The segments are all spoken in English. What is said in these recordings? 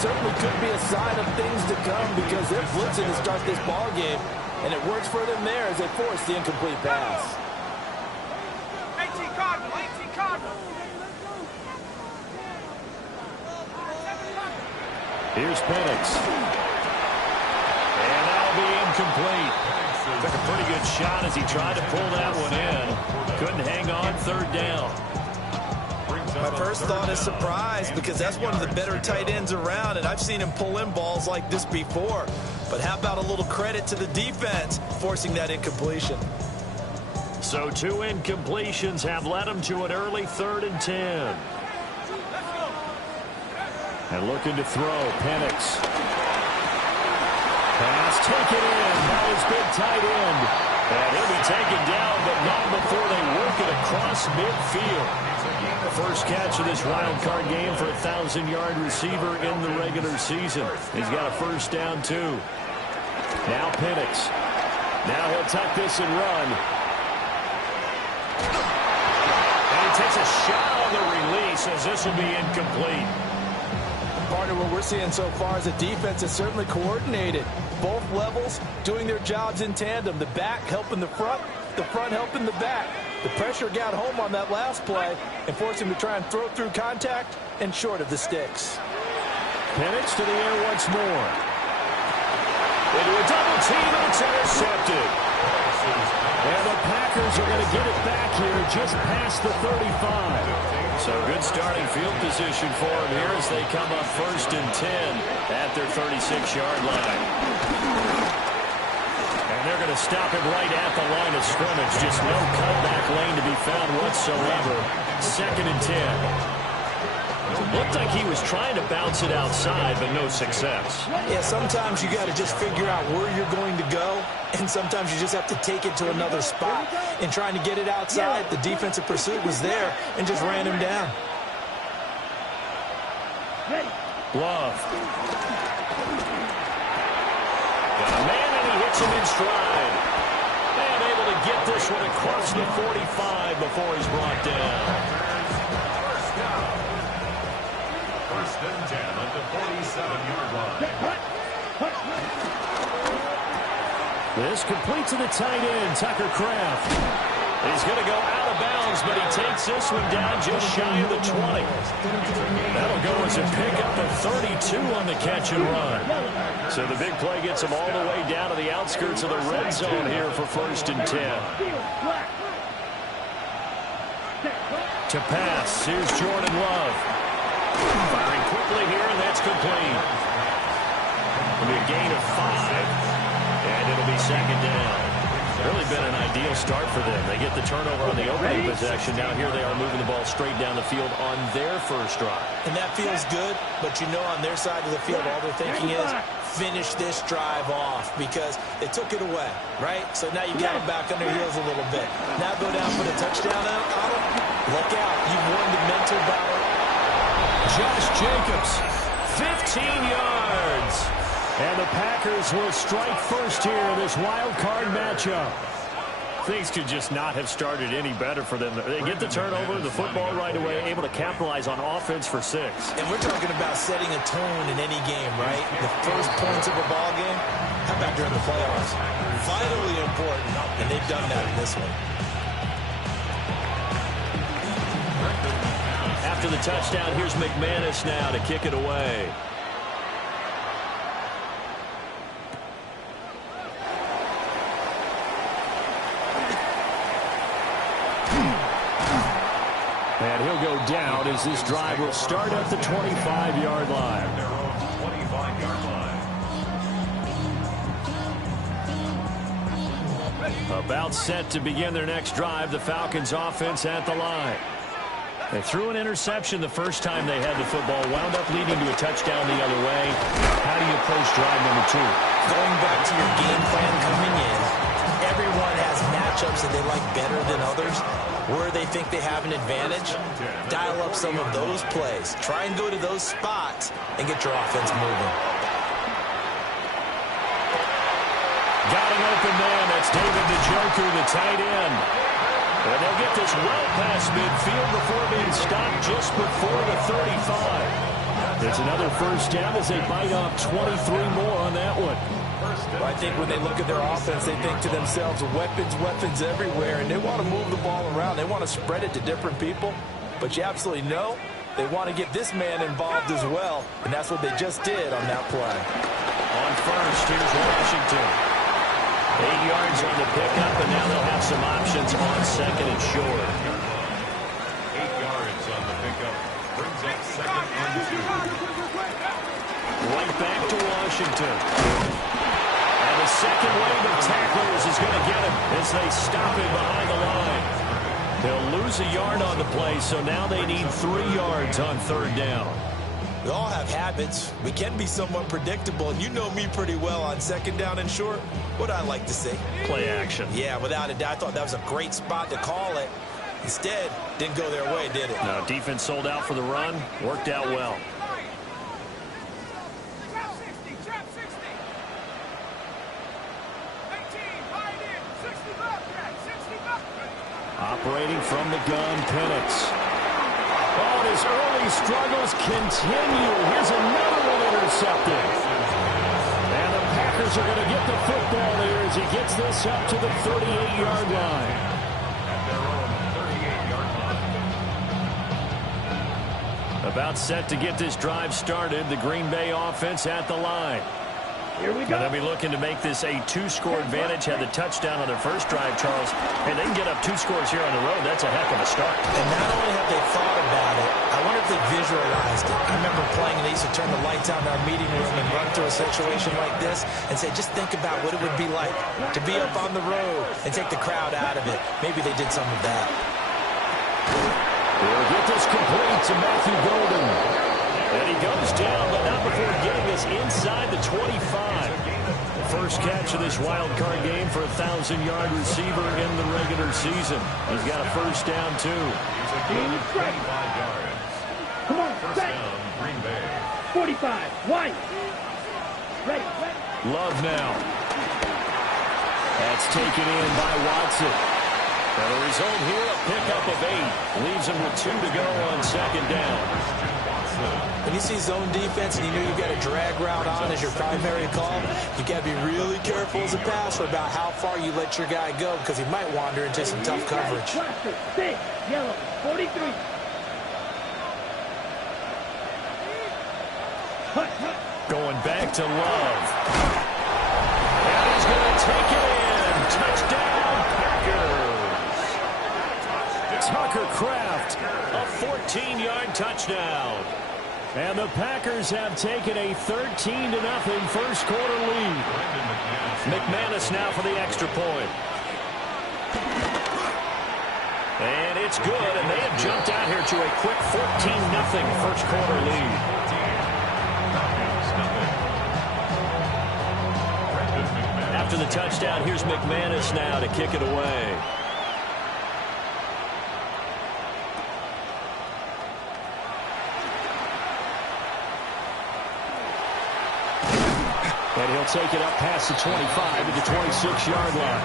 certainly could be a sign of things to come because they're blitzing to start this ball game, and it works for them there as they force the incomplete pass. 18 Cardinal, 18 Cardinal. Here's Penix. And that'll be incomplete. Took a pretty good shot as he tried to pull that one in. Couldn't hang on, third down. My first thought is surprise because that's one of the better tight ends around, and I've seen him pull in balls like this before. But how about a little credit to the defense forcing that incompletion? So 2 incompletions have led him to an early 3rd and 10. And looking to throw, Penix. Pass taken in by his big tight end. And he'll be taken down, but not before they work it across midfield. The first catch of this wild card game for a 1,000-yard receiver in the regular season. He's got a first down, too. Now Penix. Now he'll tuck this and run. And he takes a shot on the release as this will be incomplete. Part of what we're seeing so far is the defense is certainly coordinated. Both levels doing their jobs in tandem. The back helping the front helping the back. The pressure got home on that last play and forced him to try and throw through contact and short of the sticks. Penix to the air once more. Into a double team, and it's intercepted. And the Packers are going to get it back here just past the 35. So good starting field position for them here as they come up 1st and 10 at their 36-yard line. And they're going to stop him right at the line of scrimmage. Just no cutback lane to be found whatsoever. 2nd and 10. Looked like he was trying to bounce it outside, but no success. Yeah, sometimes you got to just figure out where you're going to go, and sometimes you just have to take it to another spot. And trying to get it outside, the defensive pursuit was there and just ran him down. Love. Got a man, and he hits him in stride. And able to get this one across the 45 before he's brought down. 1st and 10 at the 47-yard line. This complete to the tight end, Tucker Kraft. He's going to go out of bounds, but he takes this one down just shy of the 20. That'll go as a pickup of 32 on the catch and run. So the big play gets him all the way down to the outskirts of the red zone here for 1st and 10. To pass, here's Jordan Love. Firing quickly here, and that's complete. It'll be a gain of 5, and it'll be 2nd down. Really been an ideal start for them. They get the turnover on the opening possession. Now here they are moving the ball straight down the field on their first drive. And that feels good, but you know on their side of the field all they're thinking is finish this drive off because they took it away, right? So now you got them back on their heels a little bit. Now go down for the touchdown out. Look out. You've won the mental battle. Josh Jacobs, 15 yards. And the Packers will strike first here in this wild card matchup. Things could just not have started any better for them. They get the turnover, the football right away, able to capitalize on offense for 6. And we're talking about setting a tone in any game, right? The first points of a ball game. How about during the playoffs? Vitally important, and they've done that in this one. After the touchdown, here's McManus now to kick it away. And he'll go down as this drive will start at the 25-yard line. 25-yard line. About set to begin their next drive, the Falcons offense at the line. They threw an interception the first time they had the football, wound up leading to a touchdown the other way. How do you approach drive number 2? Going back to your game plan coming in, everyone has matchups that they like better than others. Where they think they have an advantage, dial up some of those plays. Try and go to those spots and get your offense moving. Got an open man. That's David Njoku, the tight end. And they'll get this well past midfield before being stopped just before the 35. It's another first down as they bite off 23 more on that one. Well, I think when they look at their offense, they think to themselves, weapons, weapons everywhere, and they want to move the ball around. They want to spread it to different people, but you absolutely know they want to get this man involved as well, and that's what they just did on that play. On first, here's Washington. 8 yards on the pickup, and now they'll have some options on second and short. 8 yards on the pickup. Brings up second and 2. Right back to Washington. And the second wave of tacklers is going to get him as they stop him behind the line. They'll lose a yard on the play, so now they need 3 yards on third down. We all have habits. We can be somewhat predictable, and you know me pretty well on second down and short. What I like to say? Play action. Yeah, without a doubt. I thought that was a great spot to call it. Instead, didn't go their way, did it? No, defense sold out for the run. Worked out well. Operating from the gun, Penix. Oh, and his early struggles continue. Here's another one intercepted. And the Packers are going to get the football here as he gets this up to the 38-yard line. At their own 38-yard line. About set to get this drive started. The Green Bay offense at the line. Here we go. They'll be looking to make this a 2-score advantage. Had the touchdown on their first drive, Charles. And they can get up 2 scores here on the road. That's a heck of a start. And not only have they thought about it, I wonder if they visualized it. I remember playing, and they used to turn the lights out in our meeting room and run through a situation like this and say, just think about what it would be like to be up on the road and take the crowd out of it. Maybe they did some of that. We'll get this complete to Matthew Golden. And he goes down, but not before getting this inside the 25. First catch of this wild card game for a 1,000-yard receiver in the regular season. He's got a first down, too. 25 yards. Come on, First down, Green Bay. 45, white. Ready. Love now. That's taken in by Watson. And the result here, a pickup of 8. Leaves him with 2 to go on second down. When you see zone defense and you know you've got a drag route on as your primary call, you've got to be really careful as a passer about how far you let your guy go because he might wander into some tough coverage. Blaster, 6, yellow, 43. Going back to Love. And he's going to take it in. Touchdown, Packers. Tucker Kraft, a 14-yard touchdown. And the Packers have taken a 13-0 first quarter lead. McManus now for the extra point. And it's good, and they have jumped out here to a quick 14-0 first quarter lead. After the touchdown, here's McManus now to kick it away. And he'll take it up past the 25 to the 26-yard line.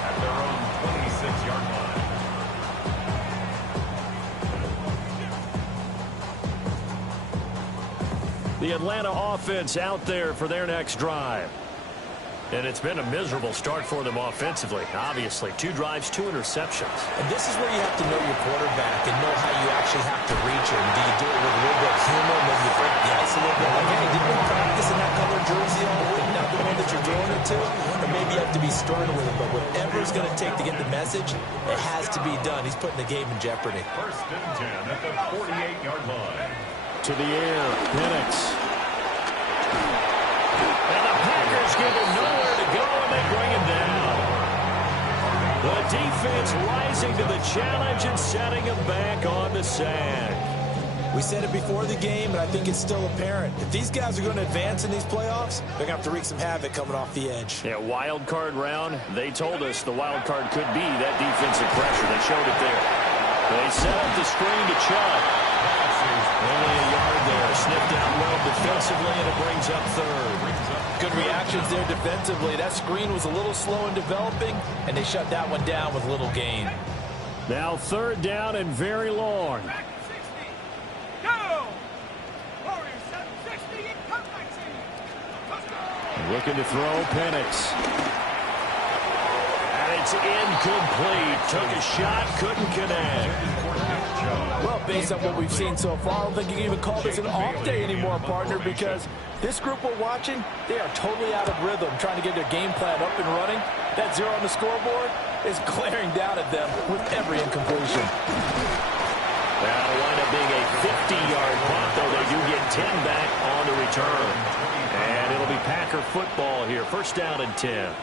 At their own 26-yard line. The Atlanta offense out there for their next drive. And it's been a miserable start for them offensively. Obviously, 2 drives, 2 interceptions. And this is where you have to know your quarterback and know how you actually have to reach him. Do you do it with a little bit of humor? Maybe you break the ice a little bit. Like, hey, didn't we practice in that color jersey all week? Not the one that you're throwing it to? Or maybe you have to be stern with him. But whatever it's going to take to get the message, it has to be done. He's putting the game in jeopardy. First and 10 at the 48-yard line. To the air, Penix. And the Packers give him nowhere to go, and they bring him down. The defense rising to the challenge and setting him back on the sack. We said it before the game, and I think it's still apparent. If these guys are going to advance in these playoffs, they're going to have to wreak some havoc coming off the edge. Yeah, wild card round. They told us the wild card could be that defensive pressure. They showed it there. They set up the screen to Chubb. Only a yard there. Sniffed out well defensively, and it brings up third. Good reactions there defensively. That screen was a little slow in developing, and they shut that one down with little gain. Now third down and very long. Looking to throw, Penix. And it's incomplete. Took a shot, couldn't connect. Well, based on what we've seen so far, I don't think you can even call this an off day anymore, partner, because this group we're watching, they are totally out of rhythm, trying to get their game plan up and running. That 0 on the scoreboard is glaring down at them with every incompletion. That'll wind up being a 50-yard punt, though they do get 10 back on the return. And it'll be Packer football here. First down and 10.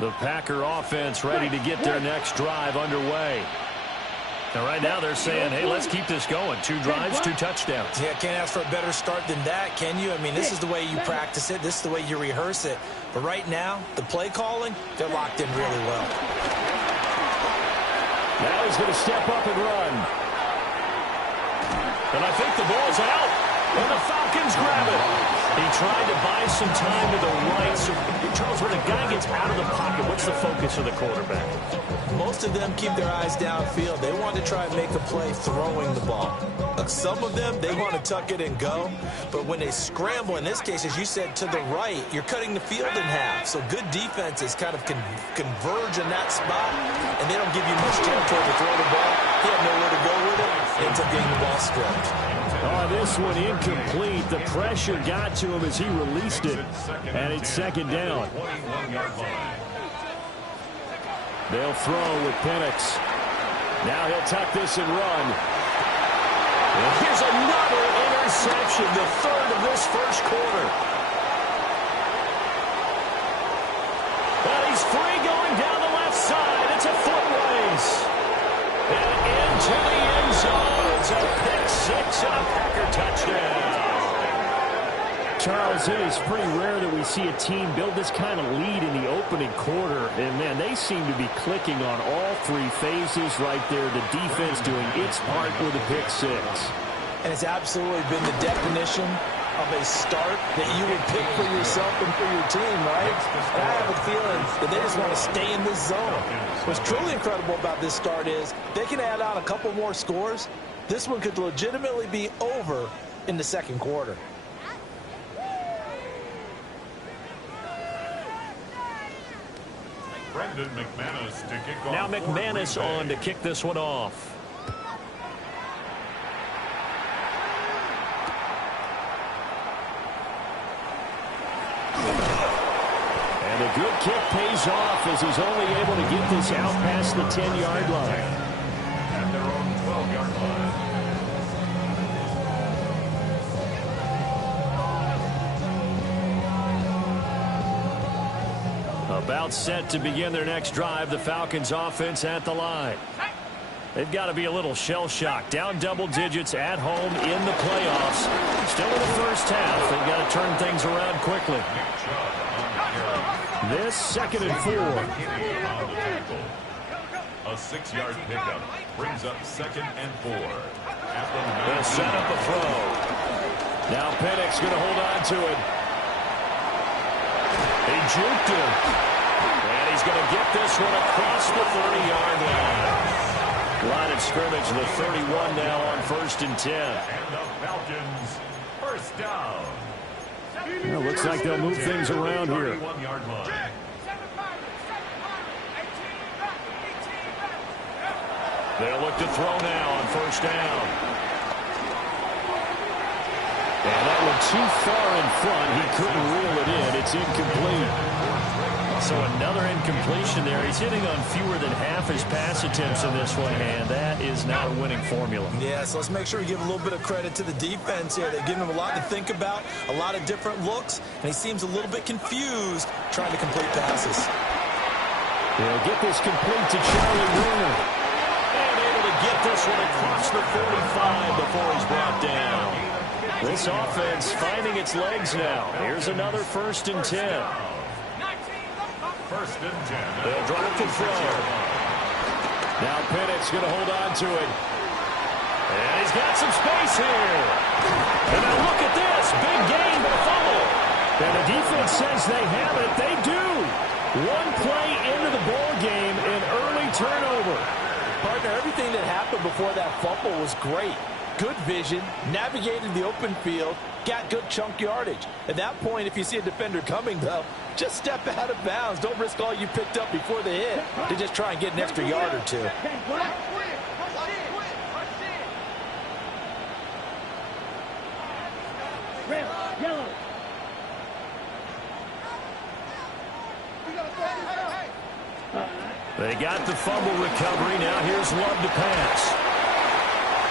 The Packer offense ready to get their next drive underway. And right now they're saying, hey, let's keep this going. 2 drives, 2 touchdowns. Yeah, can't ask for a better start than that, can you? I mean, this is the way you practice it. This is the way you rehearse it. But right now, the play calling, they're locked in really well. Now he's going to step up and run. And I think the ball's out. And the Falcons grab it. He tried to buy some time to the right. So, Charles, when a guy gets out of the pocket, what's the focus of the quarterback? Most of them keep their eyes downfield. They want to try and make a play throwing the ball. Some of them, they want to tuck it and go. But when they scramble, in this case, as you said, to the right, you're cutting the field in half. So good defenses kind of converge in that spot, and they don't give you much territory to throw the ball. He had nowhere to go with it. Ends up getting the ball stripped. Oh, this one incomplete. The pressure got to him as he released it. And it's second down. They'll throw with Penix. Now he'll tuck this and run. And here's another interception, the third of this first quarter. And he's free going down the left side. It's a foot race. And into the end zone. It's a pick six and a Packer touchdown. Charles, it is pretty rare that we see a team build this kind of lead in the opening quarter. And, man, they seem to be clicking on all 3 phases right there. The defense doing its part with a pick six. And it's absolutely been the definition of a start that you would pick for yourself and for your team, right? And I have a feeling that they just want to stay in this zone. What's truly incredible about this start is they can add on a couple more scores. This one could legitimately be over in the second quarter. Now McManus on to kick this one off. And a good kick pays off as he's only able to get this out past the 10-yard line. At their own 12-yard line. About set to begin their next drive, the Falcons offense at the line. They've got to be a little shell-shocked. Down double digits at home in the playoffs. Still in the first half. They've got to turn things around quickly. This 2nd and 4. A 6-yard pickup brings up 2nd and 4. They'll set up a throw. Now Penix going to hold on to it. He juked him. And he's going to get this one across the 30-yard line. Line of scrimmage, the 31 now on 1st and 10. And the Falcons, first down. Well, looks like they'll move things around here. 31-yard line. They'll look to throw now on 1st down. And that one too far in front. He couldn't reel it in. It's incomplete. So another incompletion there. He's hitting on fewer than half his pass attempts in this one, and that is not a winning formula. Yeah, so let's make sure we give a little bit of credit to the defense here. They've given him a lot to think about, a lot of different looks, and he seems a little bit confused trying to complete passes. They'll get this complete to Charlie Warner. And able to get this one across the 45 before he's brought down. This offense finding its legs now. Here's another 1st and 10. 1st and 10. They'll drop the throw. Now Penix going to hold on to it. And he's got some space here. And now look at this. Big gain, but a fumble. And the defense says they have it. They do. One play into the ball game, an early turnover. Partner, Everything that happened before that fumble was great. Good vision, navigated the open field, got good chunk yardage. At that point, if you see a defender coming, though, just step out of bounds. Don't risk all you picked up before the hit to just try and get an extra yard or two. Red, yellow. They got the fumble recovery. Now here's Love to pass.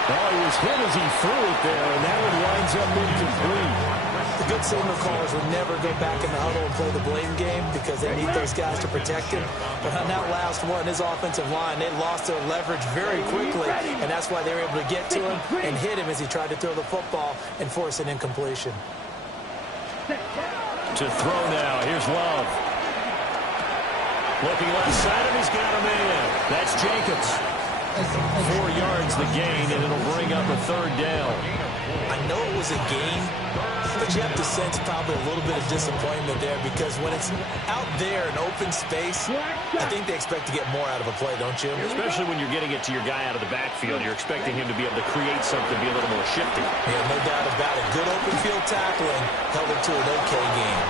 Well, he was hit as he threw it there, and that one winds up incomplete. The good signal callers will never go back in the huddle and play the blame game because they need those guys to protect him. But on that last one, his offensive line, they lost their leverage very quickly, and that's why they were able to get to him and hit him as he tried to throw the football and force an incompletion. To throw now, here's Love. Looking left side, and he's got a man. That's Jacobs. 4 yards the gain, and it'll bring up a third down. I know it was a gain, but you have to sense probably a little bit of disappointment there because when it's out there in open space, I think they expect to get more out of a play, don't you? Especially when you're getting it to your guy out of the backfield. You're expecting him to be able to create something, be a little more shifty. Yeah, no doubt about it. Good open field tackling held it to an okay game.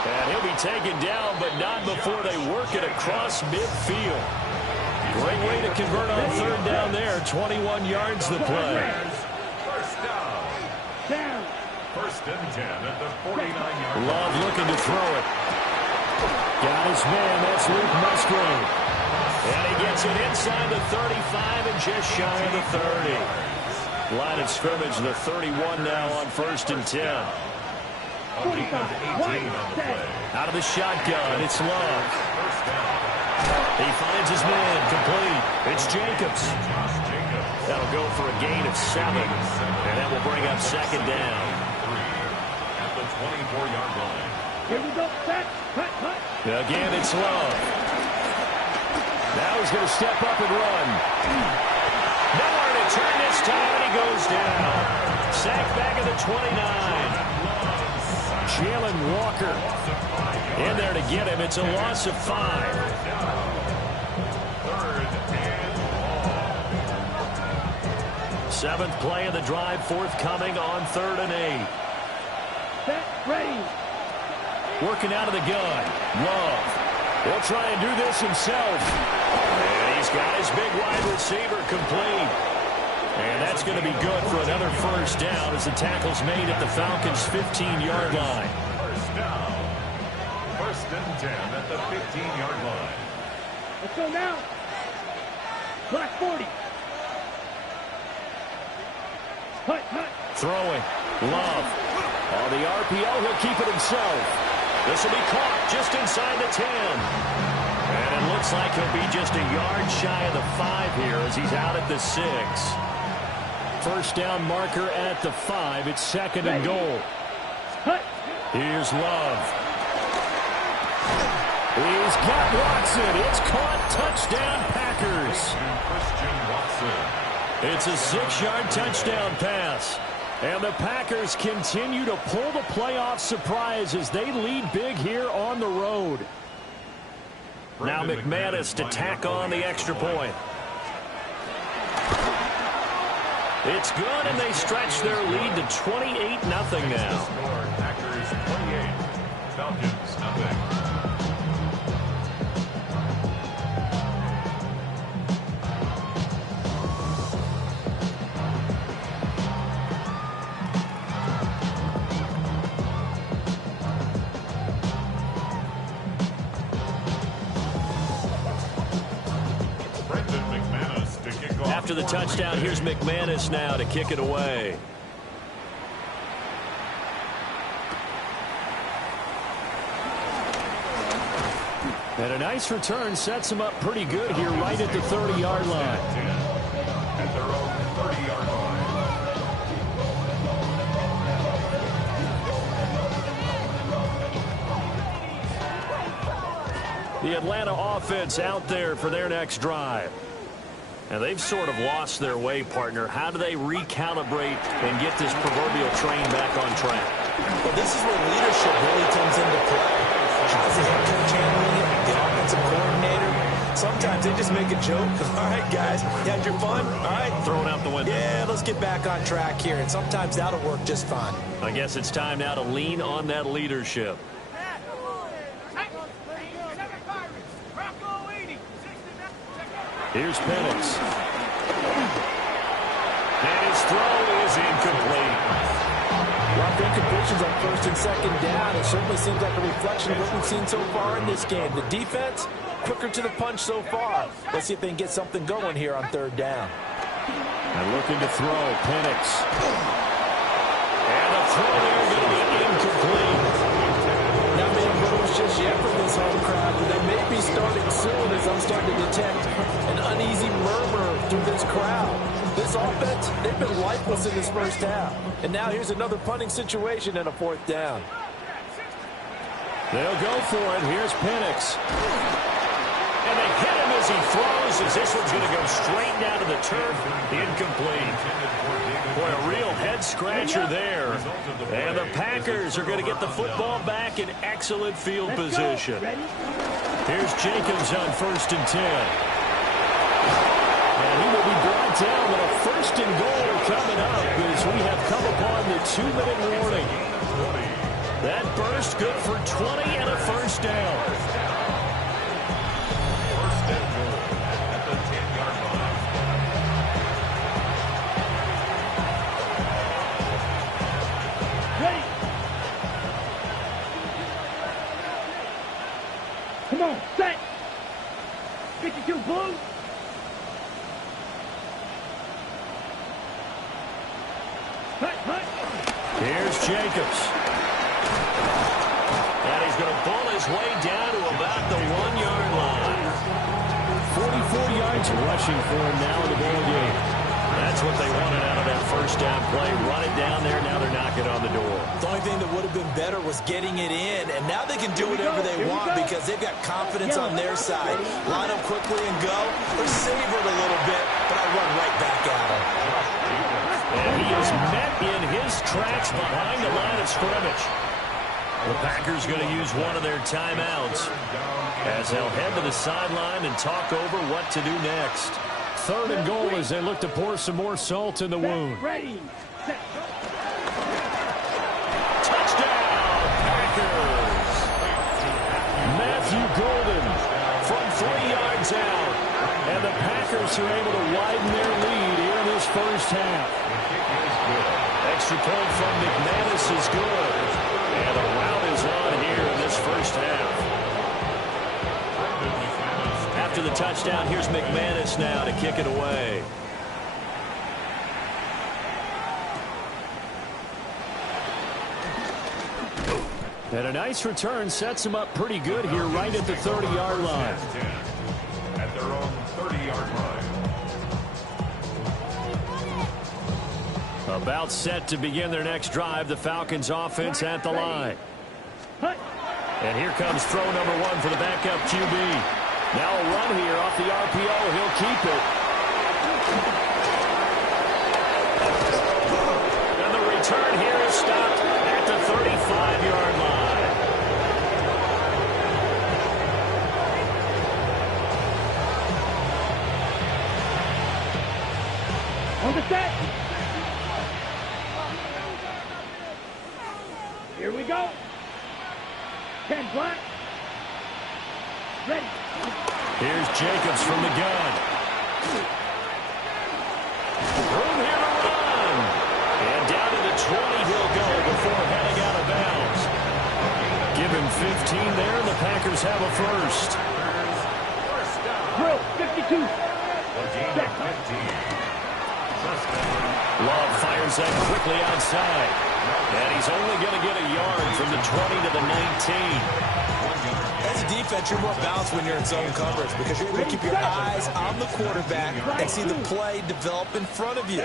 And he'll be taken down, but not before they work it across midfield. Great way to convert on third down there. 21 yards the play. First down. First and 10 at the 49-yard line. Love looking to throw it. Got his man. That's Luke Musgrave. And he gets it inside the 35 and just shy of the 30. Line of scrimmage, the 31 now on first and 10. Out of the shotgun, it's Love. First down. He finds his man, complete. It's Jacobs. That'll go for a gain of 7, and that will bring up second down. At the 24-yard line. Here we go, set, cut. Again, it's Love. Now he's going to step up and run. Nowhere to turn this time, and he goes down. Sacked back at the 29. Jalen Walker in there to get him. It's a loss of 5. Third and long. 7th play of the drive, forthcoming on 3rd and 8. Set, ready. Working out of the gun. Love. He'll try and do this himself. And he's got his big wide receiver complete. And that's going to be good for another first down as the tackle's made at the Falcons' 15-yard line. First down. First and 10 at the 15-yard line. Let's go now. Clock 40. Cut. Throwing. Love. On the RPO, he'll keep it himself. This will be caught just inside the 10. And it looks like he'll be just a yard shy of the 5 here as he's out at the 6. First down marker at the 5. It's second and goal. Cut. Here's Love. He's got Watson. It's caught. Touchdown, Packers. Christian Watson. It's a 6-yard touchdown pass. And the Packers continue to pull the playoff surprise as they lead big here on the road. Now McManus to tack on the extra point. It's good, and they stretch their lead to 28-0 now. Packers 28, Falcons nothing. After the touchdown, here's McManus now to kick it away. And a nice return sets him up pretty good here right at the 30-yard line. At their own 30-yard line. The Atlanta offense out there for their next drive. And they've sort of lost their way, partner. How do they recalibrate and get this proverbial train back on track? Well, this is where leadership really comes into play. How's the head coach handling it? The offensive coordinator? sometimes they just make a joke. All right, guys, you had your fun? All right. Thrown out the window. Yeah, let's get back on track here, and sometimes that'll work just fine. I guess it's time now to lean on that leadership. Here's Penix. And his throw is incomplete. Well, incompletions on first and second down. It certainly seems like a reflection of what we've seen so far in this game. The defense, quicker to the punch so far. Let's see if they can get something going here on third down. And looking to throw, Penix. And a throw there going to be incomplete. Not many votes just yet from this home crowd, but they may be starting soon as I'm starting to detect an uneasy murmur through this crowd. This offense, they've been lifeless in this first half. And now here's another punting situation and a fourth down. They'll go for it. Here's Penix. And they hit him as he throws, as this one's going to go straight down to the turf. Incomplete. Boy, a real head-scratcher there. And the Packers are going to get the football back in excellent field position. Here's Jacobs on 1st and 10. And he will be brought down with a 1st and goal coming up as we have come upon the 2-minute warning. That burst good for 20 and a 1st down. 1st and goal at the 10-yard line. Ready. Come on, set. 52 blue. Here's Jacobs. And he's going to pull his way down to about the 1-yard line. 44 yards rushing for him now in the ball game. That's what they wanted out of that first down play. Run it down there. Now they're knocking on the door. The only thing that would have been better was getting it in, and now they can do whatever they want because they've got confidence on their side. Line up quickly and go, or savor it a little bit, but I run right back at him. And he is met in his tracks behind the line of scrimmage. The Packers going to use one of their timeouts as they'll head to the sideline and talk over what to do next. 3rd and goal as they look to pour some more salt in the wound. Ready. Set. Touchdown, Packers! Matthew Golden from 3 yards out. And the Packers are able to widen their lead here in this first half. Extra point from McManus is good. And the rout is on here in this first half. After the touchdown, here's McManus now to kick it away. And a nice return sets him up pretty good here right at the 30-yard line. At their own 30-yard line. About set to begin their next drive, the Falcons offense at the line. And here comes throw number 1 for the backup QB. Now a run here off the RPO. He'll keep it. And the return here is stopped at the 35-yard line. On the set. Here we go. 10 black. Ready. Here's Jacobs from the gun. Room here to run. And down to the 20 he'll go before heading out of bounds. Give him 15 there, and the Packers have a first. Drill, 52. Love fires that quickly outside. And he's only going to get a yard from the 20 to the 19. As a defense, you're more balanced when you're in zone coverage because you're able to keep your eyes on the quarterback and see the play develop in front of you.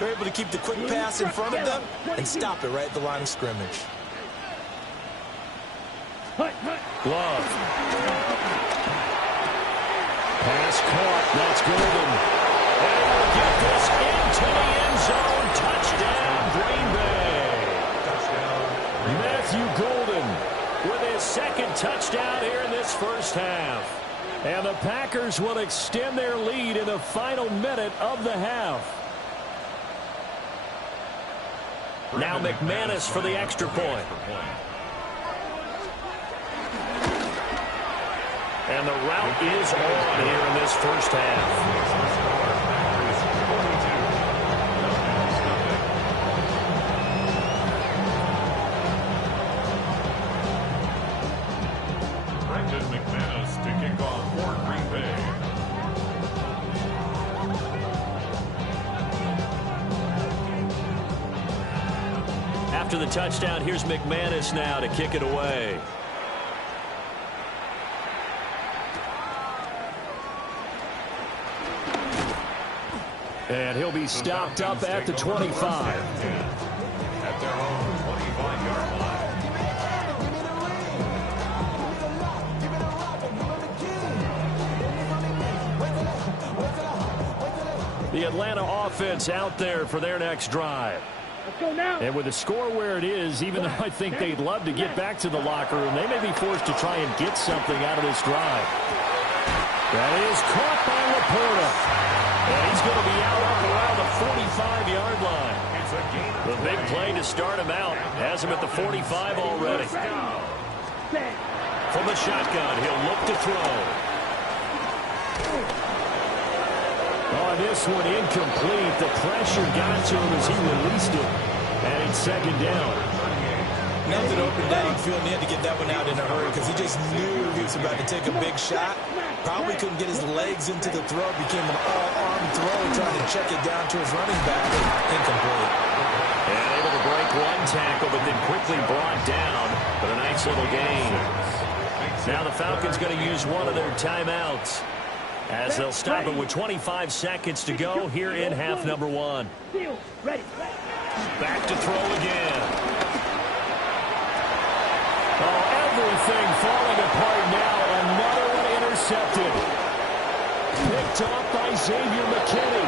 You're able to keep the quick pass in front of them and stop it right at the line of scrimmage. Love. Pass caught. That's Golden. And he'll get this into the end zone. Touchdown, Green Bay. Matthew Golden with his second touchdown here in this first half. And the Packers will extend their lead in the final minute of the half. Now McManus for the extra point. And the route is on here in this first half. McManus to kick off for Green Bay. After the touchdown, here's McManus now to kick it away. And he'll be stopped up at the 25. At their own 25-yard line. The Atlanta offense out there for their next drive. Let's go now. And with the score where it is, even though I think they'd love to get back to the locker room, they may be forced to try and get something out of this drive. That is caught by Laporta. And he's going to be out up around the 45-yard line. The big play to start him out has him at the 45 already. From the shotgun, he'll look to throw. Oh, this one incomplete. The pressure got to him as he released it. And it's second down. Nothing open downfield, and he had to get that one out in a hurry because he just knew he was about to take a big shot. Probably couldn't get his legs into the throw. Became an all-arm throw, trying to check it down to his running back. Incomplete. And able to break one tackle, but then quickly brought down. But a nice little gain. Now the Falcons going to use one of their timeouts, as they'll stop it with 25 seconds to go here in half number one. Back to throw again. Oh, everything falling apart now. Another one intercepted. Picked off by Xavier McKinney.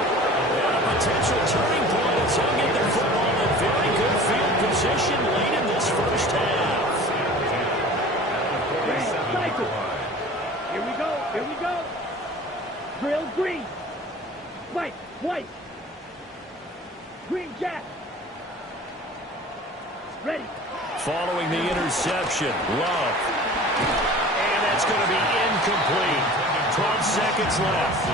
And a potential turning point as he'll get the football in very good field position late in this first half. Here we go. Here we go. Drill green. White. White. Green jack. Ready. Following the interception, Love. And that's going to be incomplete. 12 seconds left.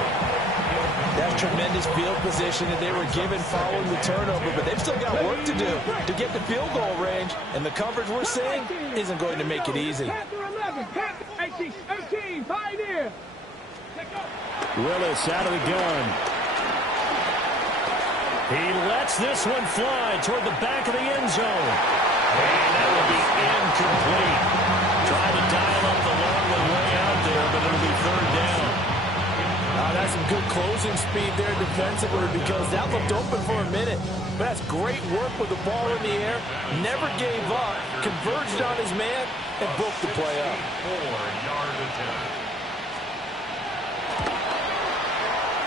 That's tremendous field position that they were given following the turnover, but they've still got work to do to get the field goal range, and the coverage we're seeing isn't going to make it easy. 18, 5 here. Willis out of the gun. He lets this one fly toward the back of the end zone. And that will be incomplete. Trying to dial up the long one way out there, but it'll be third down. That's some good closing speed there defensively, because that looked open for a minute. But that's great work with the ball in the air. Never gave up, converged on his man, and broke the play up. 4-yard attempt.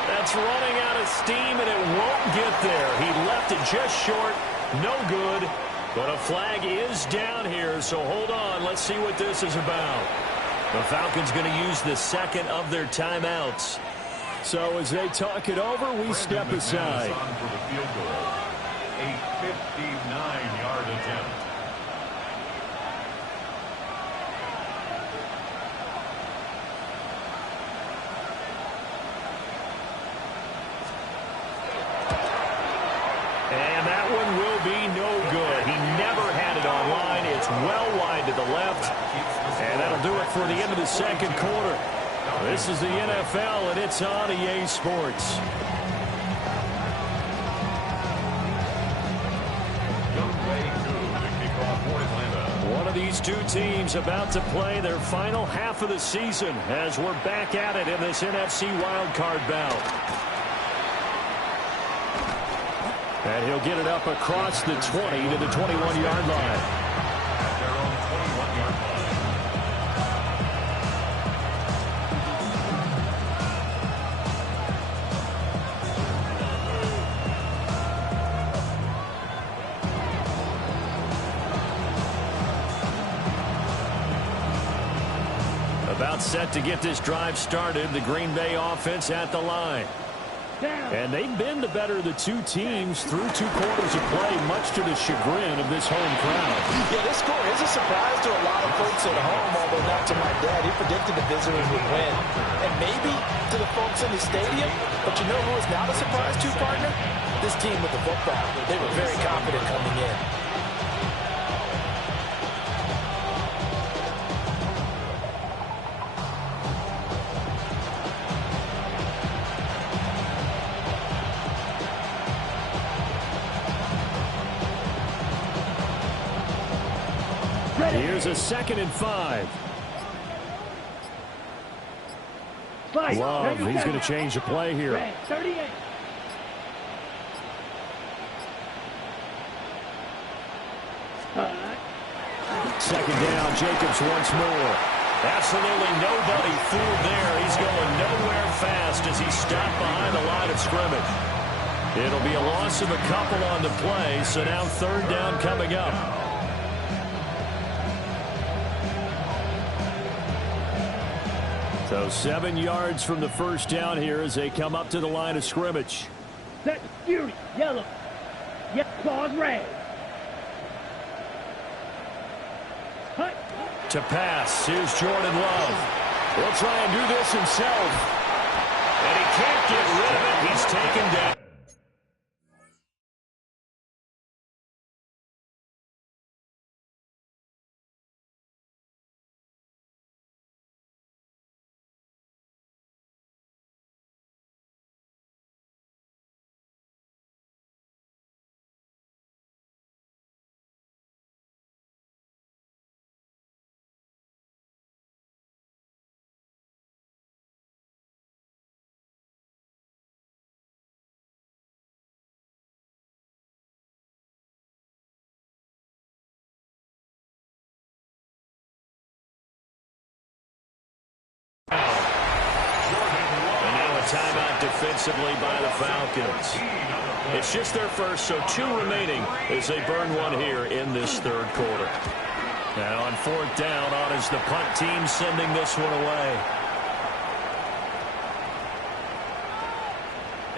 That's running out of steam, and it won't get there. He left it just short. No good. But a flag is down here, so hold on. Let's see what this is about. The Falcons going to use the second of their timeouts. So as they talk it over, we step aside. On for the field goal. A 59-yard attempt. And that one will be no good. He never had it on line. It's well wide to the left. And that'll do it for the end of the second quarter. This is the NFL, and it's on EA Sports. One of these two teams about to play their final half of the season as we're back at it in this NFC wildcard bout. And he'll get it up across the 20 to the 21-yard line. At their own 21-yard line. About set to get this drive started. The Green Bay offense at the line. And they've been the better of the two teams through 2 quarters of play, much to the chagrin of this home crowd. Yeah, this score is a surprise to a lot of folks at home, although not to my dad. He predicted the visitors would win. And maybe to the folks in the stadium. But you know who is not a surprise to, partner? This team with the football. They were very confident coming in. Here's a 2nd and 5. Love, he's going to change the play here. 38. Second down, Jacobs once more. Absolutely nobody fooled there. He's going nowhere fast as he stopped behind the line of scrimmage. It'll be a loss of a couple on the play, so now 3rd down coming up. So 7 yards from the first down here as they come up to the line of scrimmage. Set security, yellow. Yep, claws red. Hut. To pass, here's Jordan Love. He'll try and do this himself. And he can't get rid of it. He's taken down. Timeout defensively by the Falcons. It's just their first, so 2 remaining as they burn one here in this 3rd quarter. Now on 4th down, on is the punt team sending this one away.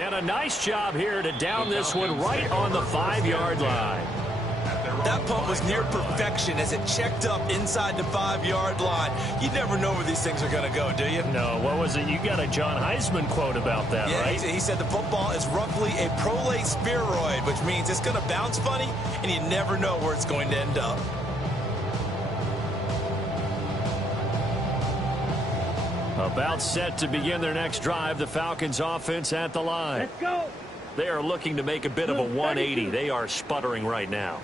And a nice job here to down this one right on the 5-yard line. That punt was near perfection as it checked up inside the 5-yard line. You never know where these things are going to go, do you? No, what was it? You got a John Heisman quote about that, yeah, right? He said the football is roughly a prolate spheroid, which means it's going to bounce funny, and you never know where it's going to end up. About set to begin their next drive, the Falcons offense at the line. Let's go. They are looking to make a bit of a 180. They are sputtering right now.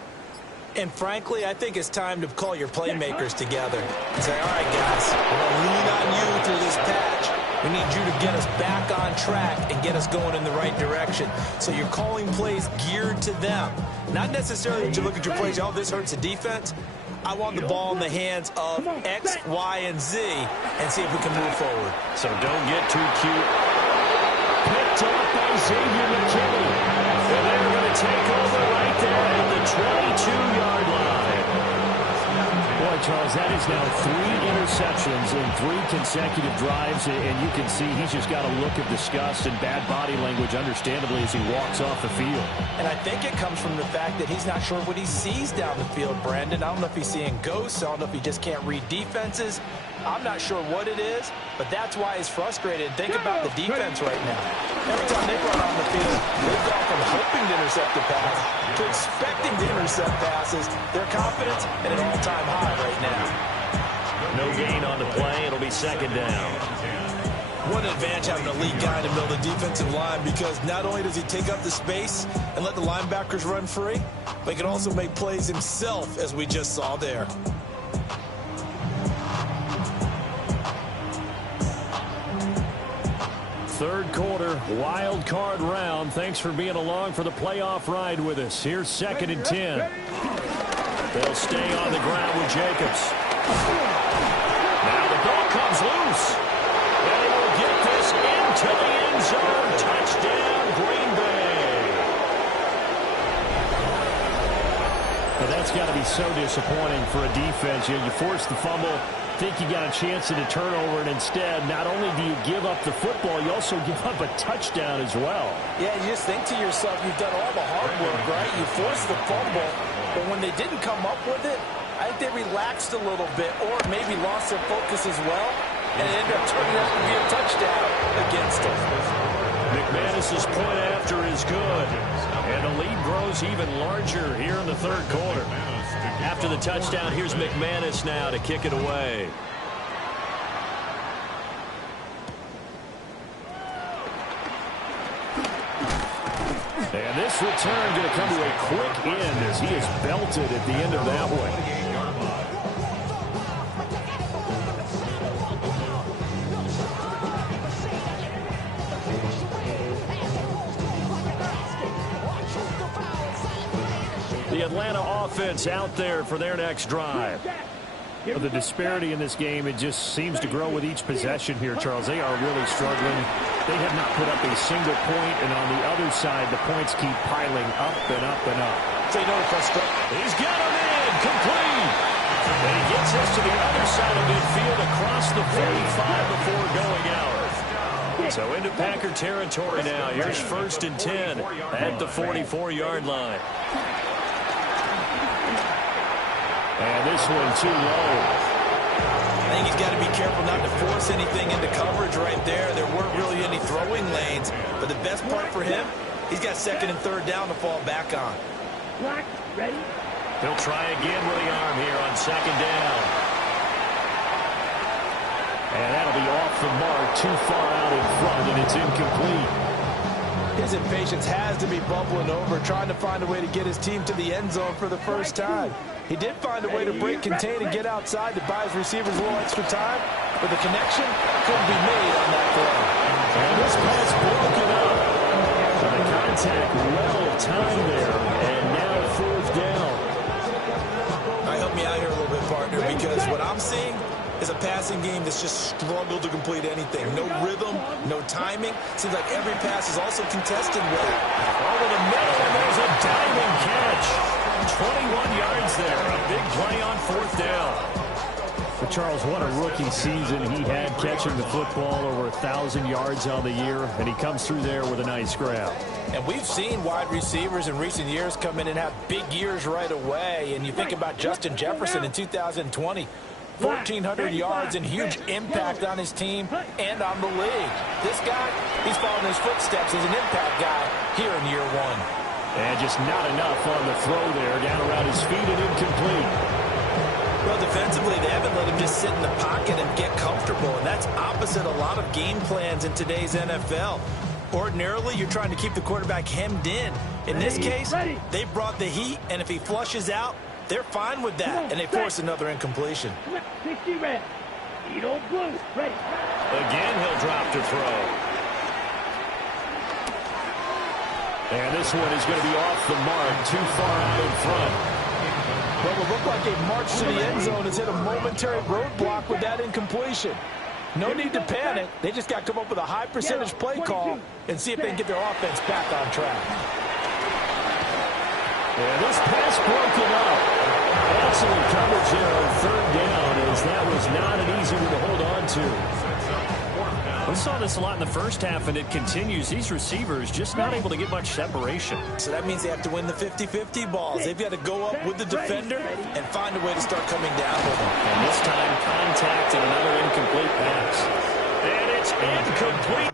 And frankly, I think it's time to call your playmakers together and say, all right, guys, we're going to lean on you through this patch. We need you to get us back on track and get us going in the right direction. So you're calling plays geared to them. Not necessarily that you look at your plays, oh, this hurts the defense. I want the ball in the hands of X, Y, and Z and see if we can move forward. So don't get too cute. Picked up by Xavier McKinney. And they're going to take over right there at the 22-yard line. Boy, Charles, that is now 3 interceptions in 3 consecutive drives, and you can see he's just got a look of disgust and bad body language, understandably, as he walks off the field. And I think it comes from the fact that he's not sure what he sees down the field, Brandon. I don't know if he's seeing ghosts. I don't know if he just can't read defenses. I'm not sure what it is, but that's why he's frustrated. Think about the defense right now. Every time they run on the field, they've gone from hoping to intercept a pass to expecting to intercept passes. Their confidence at an all-time high right now. No gain on the play. It'll be 2nd down. What an advantage having a elite guy in the middle of the defensive line, because not only does he take up the space and let the linebackers run free, but he can also make plays himself, as we just saw there. Third quarter, wild card round. Thanks for being along for the playoff ride with us. Here's 2nd and 10. They'll stay on the ground with Jacobs. Now the ball comes loose. And he will get this into the end zone. Touchdown, Green Bay. Well, that's got to be so disappointing for a defense. You force the fumble, think you got a chance at a turnover, and instead, not only do you give up the football, you also give up a touchdown as well. Yeah, you just think to yourself, you've done all the hard work, right? You forced the fumble, but when they didn't come up with it, I think they relaxed a little bit or maybe lost their focus as well, and it ended up turning out to be a touchdown against them. McManus's point after is good, and the lead grows even larger here in the third quarter. After the touchdown, here's McManus now to kick it away. And this return going to come to a quick end as he is belted at the end of that one. The Atlanta offense out there for their next drive. Well, the disparity in this game, it just seems to grow with each possession here, Charles. They are really struggling. They have not put up a single point, and on the other side, the points keep piling up and up and up. He's got him in, complete. And he gets us to the other side of midfield across the 45 before going out. So into Packer territory now. Here's 1st and 10 at the 44-yard line. And this one too low. I think he's got to be careful not to force anything into coverage right there. There weren't really any throwing lanes. But the best part for him, he's got 2nd and 3rd down to fall back on. Ready? He'll try again with the arm here on 2nd down. And that'll be off the mark, too far out in front, and it's incomplete. His impatience has to be bubbling over, trying to find a way to get his team to the end zone for the first time. He did find a way to break, contain, and get outside to buy his receivers a little extra time, but the connection couldn't be made on that throw. And this pass broken up. And the contact well timed there, and now 4th down. All right, help me out here a little bit, partner, because what I'm seeing is a passing game that's just struggled to complete anything. No rhythm, no timing. Seems like every pass is also contested well. Over the middle, and there's a diving catch. 21 yards there. A big play on 4th down. But Charles, what a rookie season he had catching the football, over 1,000 yards on the year, and he comes through there with a nice grab. And we've seen wide receivers in recent years come in and have big years right away. And you think about Justin Jefferson in 2020. 1,400 yards and huge impact on his team and on the league. This guy, he's following his footsteps as an impact guy here in year 1. And just not enough on the throw there, down around his feet and incomplete. Well, defensively, they haven't let him just sit in the pocket and get comfortable, and that's opposite a lot of game plans in today's NFL. Ordinarily, you're trying to keep the quarterback hemmed in. In this case, they brought the heat, and if he flushes out, they're fine with that, and they force another incompletion. 60 red. Edo blue. Ready. Again, he'll drop to throw. And this one is going to be off the mark, too far out in front. Well, it looked like a march to the end zone has hit a momentary roadblock with that incompletion. No need to panic. They just got to come up with a high percentage play call and see if they can get their offense back on track. And this pass broken up. Excellent coverage there on 3rd down, as that was not an easy one to hold on to. We saw this a lot in the first half, and it continues. These receivers just not able to get much separation. So that means they have to win the 50-50 balls. They've got to go up with the defender and find a way to start coming down with them. And this time, contact and another incomplete pass. And it's incomplete